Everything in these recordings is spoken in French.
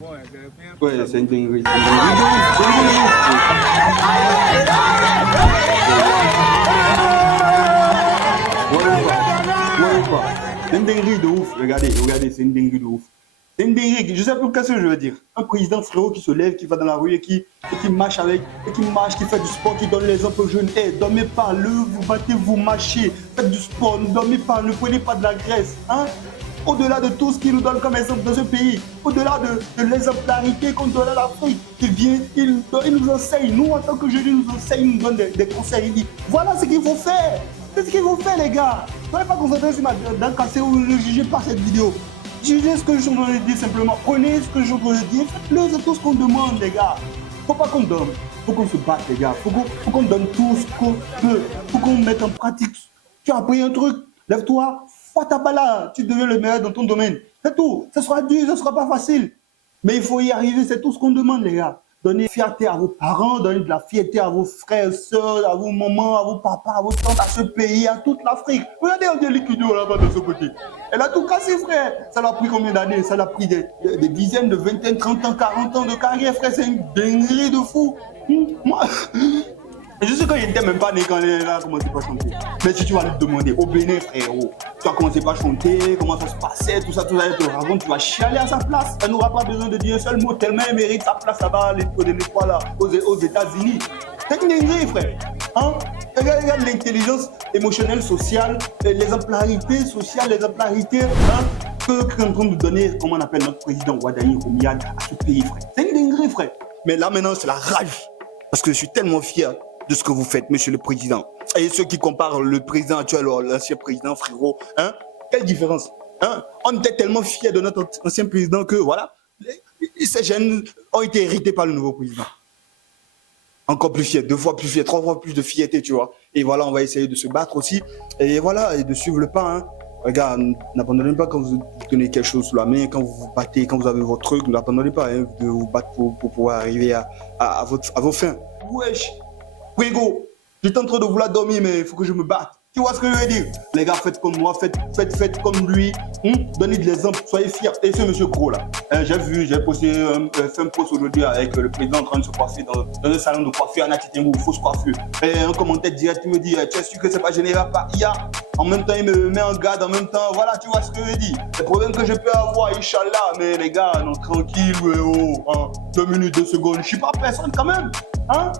Ouais, c'est une dinguerie. C'est une dinguerie. C'est une dinguerie. Ouais ou pas? C'est une dinguerie de ouf. Regardez, c'est une dinguerie de ouf. C'est une dinguerie. Je sais pas qu'est-ce que je veux dire. Un président frérot qui se lève, qui va dans la rue et qui marche qui fait du sport, qui donne l'exemple aux jeunes. Hey, dormez pas, vous battez, vous marchez, faites du sport, ne dormez pas, ne prenez pas de la graisse. Hein? Au-delà de tout ce qu'il nous donne comme exemple dans ce pays, au-delà de l'exemplarité qu'on donne à l'Afrique, il nous enseigne, nous en tant que jeunes, il nous enseigne, il nous donne des conseils, il dit voilà ce qu'il faut faire, c'est ce qu'il faut faire les gars. Ne soyez pas concentrés sur ma casser ou ne jugez pas cette vidéo. Jugez ce que je suis en train de dire simplement, prenez ce que je suis en train de dire, faites-le, c'est tout ce qu'on demande les gars. Faut pas qu'on donne, faut qu'on se batte les gars, faut qu'on donne tout ce qu'on peut, faut qu'on mette en pratique. Tu as appris un truc, lève-toi, ta bala, tu deviens le meilleur dans ton domaine. C'est tout. Ce sera dur, ce ne sera pas facile. Mais il faut y arriver, c'est tout ce qu'on demande, les gars. Donnez fierté à vos parents, donnez de la fierté à vos frères, sœurs, à vos mamans, à vos papas, à vos tantes, à ce pays, à toute l'Afrique. Regardez Angélique Kidjo là-bas de ce côté. Elle a tout cassé, frère. Ça l'a pris combien d'années? Ça l'a pris des dizaines, de vingtaines, 30 ans, 40 ans de carrière, frère. C'est une dinguerie de fou. Moi, je sais qu'il n'était même pas né quand elle a commencé par chanter. Mais si tu vas lui demander au Bénin, frérot, tu as commencé par chanter, comment ça se passait, tout ça, elle te raconte, tu vas chialer à sa place. Elle n'aura pas besoin de dire un seul mot, tellement elle mérite sa place là-bas, les là, aux États-Unis. C'est une dinguerie, frère. Hein? Regarde l'intelligence émotionnelle, sociale, l'exemplarité sociale, l'exemplarité que est en train de donner, comment on appelle notre président Wadaï Oumiad à ce pays, frère. C'est une dinguerie, frère. Mais là, maintenant, c'est la rage. Parce que je suis tellement fier de ce que vous faites, monsieur le président. Et ceux qui comparent le président actuel ou l'ancien président, frérot, hein, quelle différence, hein? On était tellement fiers de notre ancien président que, voilà, ces jeunes ont été hérités par le nouveau président. Encore plus fiers, 2 fois plus fiers, 3 fois plus de fierté, tu vois. Et voilà, on va essayer de se battre aussi. Et voilà, et de suivre le pas, hein. Regarde, n'abandonnez pas quand vous tenez quelque chose sous la main, quand vous vous battez, quand vous avez votre truc, n'abandonnez pas, hein, de vous battre pour pouvoir arriver à vos fins. Wesh, Frigo, j'étais en train de vouloir dormir, mais il faut que je me batte. Tu vois ce que je veux dire? Les gars, faites comme moi, faites comme lui. Donnez de l'exemple, soyez fiers. Et ce monsieur Gros là, j'ai posté fait un post aujourd'hui avec le président en train de se coiffer dans un salon de coiffure à Natitingou, fausse coiffure. Et un commentaire direct, il me dit, tu es sûr que c'est pas général par IA? En même temps, il me met en garde, en même temps, voilà, tu vois ce que je veux dire. Les problèmes que je peux avoir, Inch'Allah, mais les gars, non, tranquille, hein, 2 minutes, 2 secondes, je suis pas personne quand même. Hein?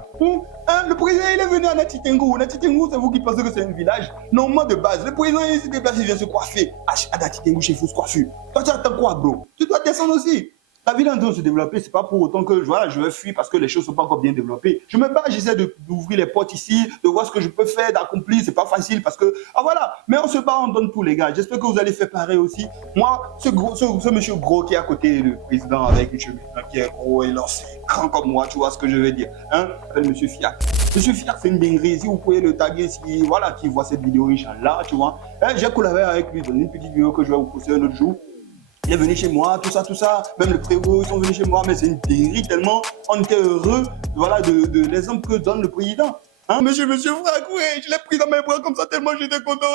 Le président, il est venu à Natitingou. Natitingou, c'est vous qui pensez que c'est un village? Non, moi de base, le président, il s'est déplacé, il vient se coiffer à Natitingou chez Fausse Coiffure. Toi, tu attends quoi, bro? Tu dois descendre aussi. La ville est en train de se développer, c'est pas pour autant que voilà, je vais fuir parce que les choses sont pas encore bien développées. Je me bats, j'essaie d'ouvrir les portes ici, de voir ce que je peux faire, d'accomplir. C'est pas facile parce que voilà. Mais on se bat, on donne tout, les gars. J'espère que vous allez faire pareil aussi. Moi, ce monsieur Gros qui est à côté du président avec monsieur qui est gros et lancé, grand comme moi, tu vois ce que je veux dire. Hein? Monsieur Fiac. Monsieur Fiac, c'est une dinguerie. Si vous pouvez le taguer, qui voit cette vidéo, Inch'Allah, tu vois. J'ai collaboré avec lui dans une petite vidéo que je vais vous poster un autre jour. Il est venu chez moi, tout ça, même le prévôt, ils sont venus chez moi, mais c'est une dinguerie tellement on était heureux, voilà, de l'exemple que donne le président. Hein? Monsieur Franck, ouais, je l'ai pris dans mes bras comme ça tellement j'étais content.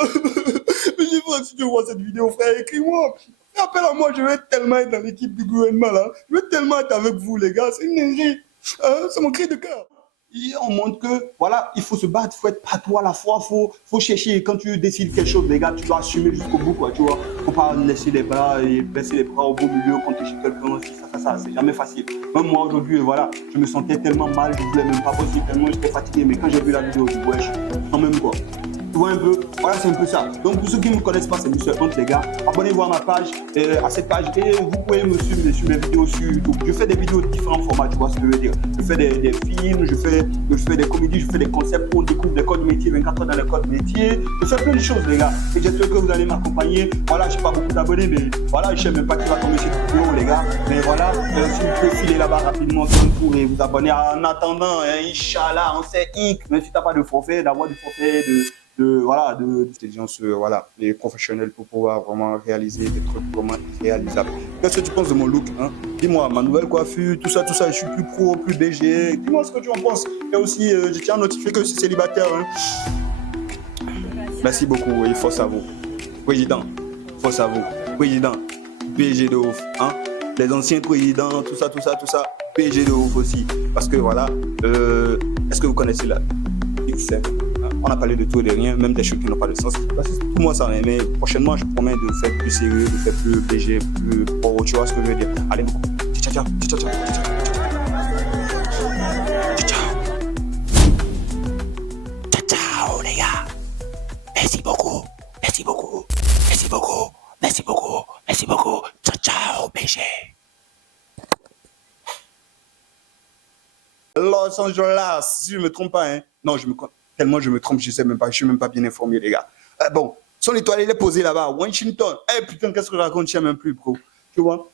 Monsieur Franck, si tu vois cette vidéo, frère, écris-moi. Appelle à moi, je vais tellement être dans l'équipe du gouvernement, là. Je vais tellement être avec vous, les gars, c'est une dinguerie. Hein? C'est mon cri de cœur. Et on montre que, voilà, il faut se battre, il faut être partout à la fois, faut chercher. Quand tu décides quelque chose, les gars, tu dois assumer jusqu'au bout, quoi, tu vois. Faut pas laisser les bras et baisser les bras au beau milieu quand tu es chez quelqu'un, ça, c'est jamais facile. Même moi, aujourd'hui, voilà, je me sentais tellement mal, je voulais même pas bosser tellement, j'étais fatigué. Mais quand j'ai vu la vidéo, je dis, wesh, quand même, quoi. Tu vois un peu, voilà, c'est un peu ça. Donc, pour ceux qui ne me connaissent pas, c'est Monsieur Hunt, les gars. Abonnez-vous à ma page, à cette page, et vous pouvez me suivre sur mes vidéos sur YouTube. Je fais des vidéos de différents formats, tu vois ce que je veux dire. Je fais des films, je fais des comédies, je fais des concepts où on découvre des codes métiers, 24 heures dans les codes métiers. Je fais plein de choses, les gars. Et j'espère que vous allez m'accompagner. Voilà, je n'ai pas beaucoup d'abonnés, mais voilà, je ne sais même pas qui va tomber sur cette vidéo, les gars. Mais voilà, si vous pouvez filer là-bas rapidement sur le tour et vous abonner. En attendant, Inch'Allah, on sait hic. Même si tu n'as pas de forfait, d'avoir du forfait, d'intelligence, voilà, les professionnels pour pouvoir vraiment réaliser des trucs vraiment réalisables. Qu'est-ce que tu penses de mon look, hein? Dis-moi, ma nouvelle coiffure, tout ça, je suis plus pro, plus BG. Dis-moi ce que tu en penses. Et aussi, je tiens à notifier que je suis célibataire, hein. Merci beaucoup, et force à vous. Président, force à vous. Président, BG de ouf, hein? les anciens présidents, tout ça, tout ça, tout ça. PSG de ouf aussi. Parce que voilà, est-ce que vous connaissez la X7? On a parlé de tout et de rien, même des choses qui n'ont pas de sens. C'est tout moi ça, mais prochainement, je promets de faire plus sérieux, de faire plus léger, plus pro, tu vois ce que je veux dire. Allez, beaucoup. Ciao, ciao, ciao, ciao, ciao, ciao. Ciao, les gars. Merci beaucoup. Merci beaucoup. Merci beaucoup. Merci beaucoup. Merci beaucoup. Ciao, ciao, BG. Los Angeles, si je me trompe pas, hein. Non, tellement je me trompe, je sais même pas, je suis même pas bien informé, les gars. Bon, son étoile, il est posé là-bas, Washington. Eh putain, qu'est-ce que je raconte, je sais même plus, bro. Tu vois?